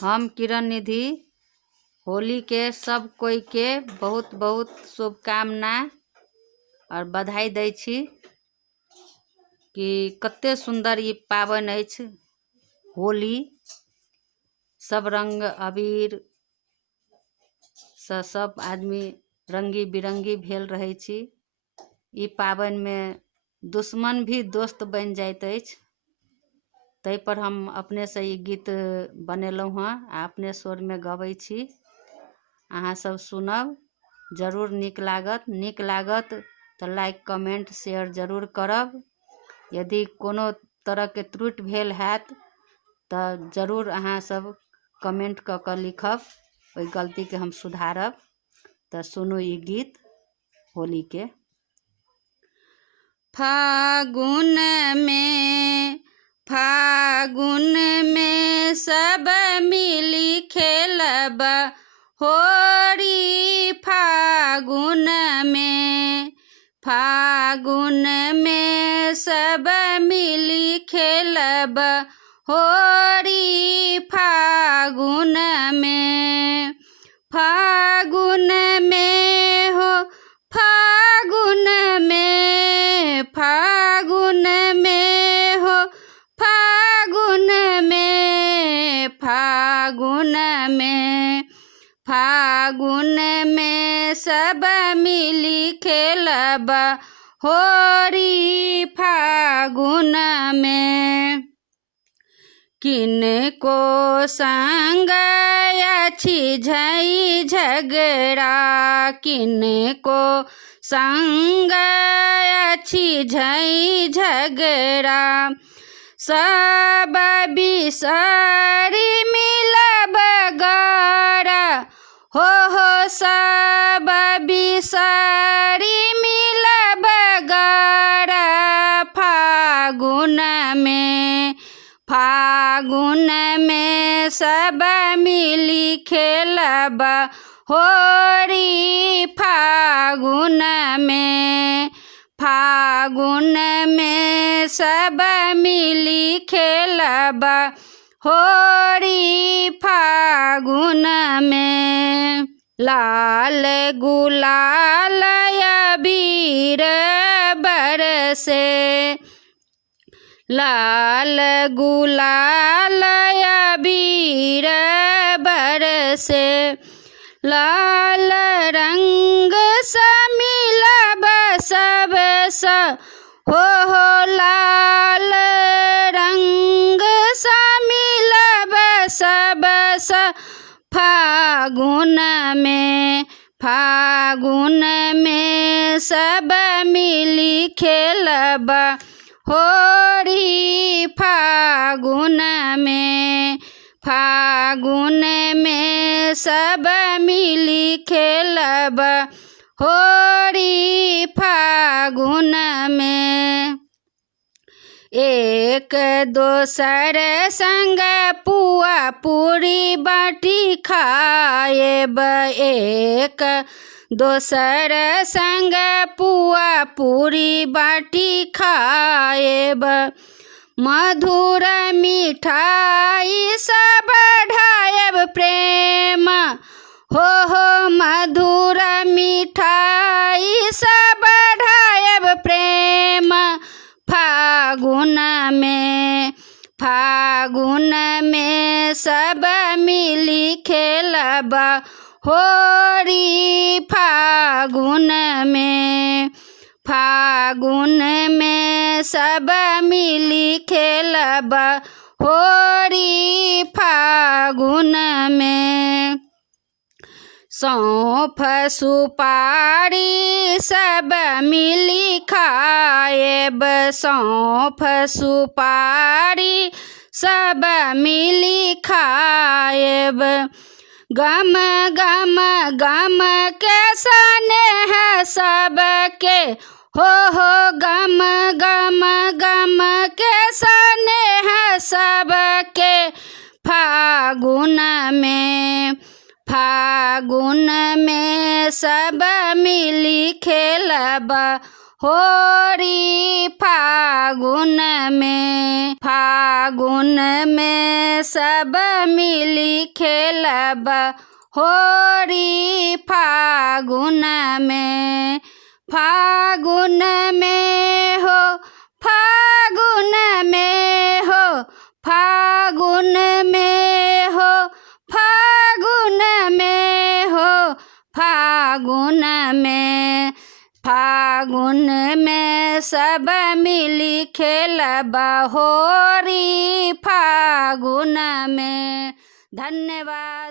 हम किरण निधि होली के सब कोई के बहुत बहुत शुभकामना और बधाई दै छी कि कते सुंदर ये पावन अछि होली। सब रंग अबीर सब आदमी रंगी बिरंगी भेल रहै छी। ई पावन में दुश्मन भी दोस्त बन जाइत अछि। तै पर हम अपने से ई गीत बनेलहुँ हँ आ अपने स्वर में गबै छी। अहाँ सब सुनब, जरूर नीक लागत तो लाइक कमेंट शेयर जरूर करब। यदि कोनो तरह के त्रुटि भेल हैत तो जरूर अहाँ सब कमेंट क के लिखब, ओई गलती के हम सुधारब। तो सुनू ई गीत होली के। फागुन में सब मिली खेलब होरी। फागुन में सब मिली खेलब होरी। फागुन में हो फागुन में सब मिली खेलब होरी। फागुन में किनको संग अछि झई झगड़ा, किनको संग अछि झई झगड़ा। सब बिसरी मिलब गरा हो सब बिसरी मिलब गरा। फागुन में सब मिली खेलब होरी। फागुन में सब मिली खेलब होरी। फागुन में लाल गुलाल अबीर बरसे, लाल गुलाल अबीर बरसे। लाल रंग से मिलब सब हो लाल रंग से मिलब सब फागुन में सब मिली खेलब होरी। फागुन में सब मिली खेलब होरी। फागुन में एक दोसर संग पुआ पूरी बाटी खाएब, एक दोसर संग पुआ पूरी बाटी खाएब। मधुर मिठाई सब बढ़ाएब प्रेम हो मधुर मिठाई सब बढ़ाएब प्रेम। फागुन में सब मिली खेलब होरी। फागुन में सब मिली खेलब होरी। फागुन में सौंफ सुपारी सब मिली खाएब, सौंफ सुपारी सब मिली खाएब। गम के स्नेह सबके हो गम के स्नेह सबके। फागुन में सब मिली खेलब होरी फागुन में सब मिली खेलब होरी फागुन में हो फागुन में हो फागुन में हो फागुन में सब मिली खेलब होरी फागुन में। धन्यवाद।